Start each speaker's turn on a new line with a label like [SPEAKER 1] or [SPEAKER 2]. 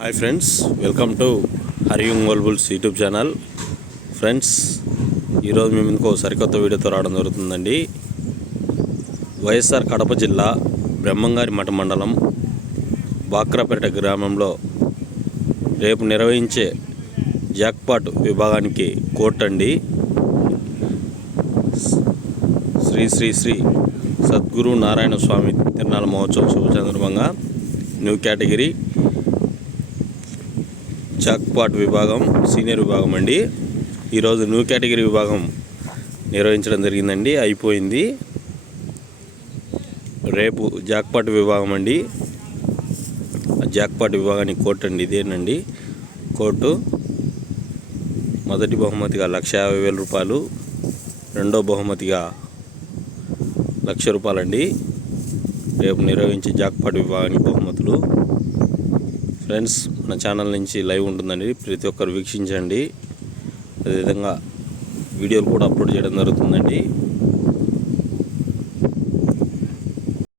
[SPEAKER 1] Hi friends welcome to హరియుంగ్ వల్బుల్స్ YouTube channel friends ఈరోజు మేము ఇంకో సరికొత్త వీడియోతో రావడం జరుగుతుందండి. వైఎస్ఆర్ కడప జిల్లా బ్రహ్మంగారి మఠ మండలం బాక్రాపేట గ్రామంలో రేపు నిర్వహించే జాక్పాట్ విభాగానికి కోర్ట్ అండి. శ్రీ శ్రీ శ్రీ సద్గురు నారాయణ స్వామి తిరునాళ మహోత్సవం శుభ సందర్భంగా న్యూ కేటగిరీ జాక్పాట్ విభాగం సీనియర్ విభాగం అండి. ఈరోజు న్యూ కేటగిరీ విభాగం నిర్వహించడం జరిగిందండి. అయిపోయింది. రేపు జాక్పాట్ విభాగం అండి. జాక్పాట్ విభాగానికి కోర్టు అండి ఇదేనండి. కోర్టు మొదటి బహుమతిగా లక్ష యాభై వేల రూపాయలు రెండో బహుమతిగా లక్ష రూపాయలండి. రేపు నిర్వహించే జాక్పాట్ విభాగానికి బహుమతులు ఫ్రెండ్స్ మన ఛానల్ నుంచి లైవ్ ఉంటుందండి. ప్రతి ఒక్కరు వీక్షించండి. అదేవిధంగా వీడియోలు కూడా అప్లోడ్ చేయడం జరుగుతుందండి.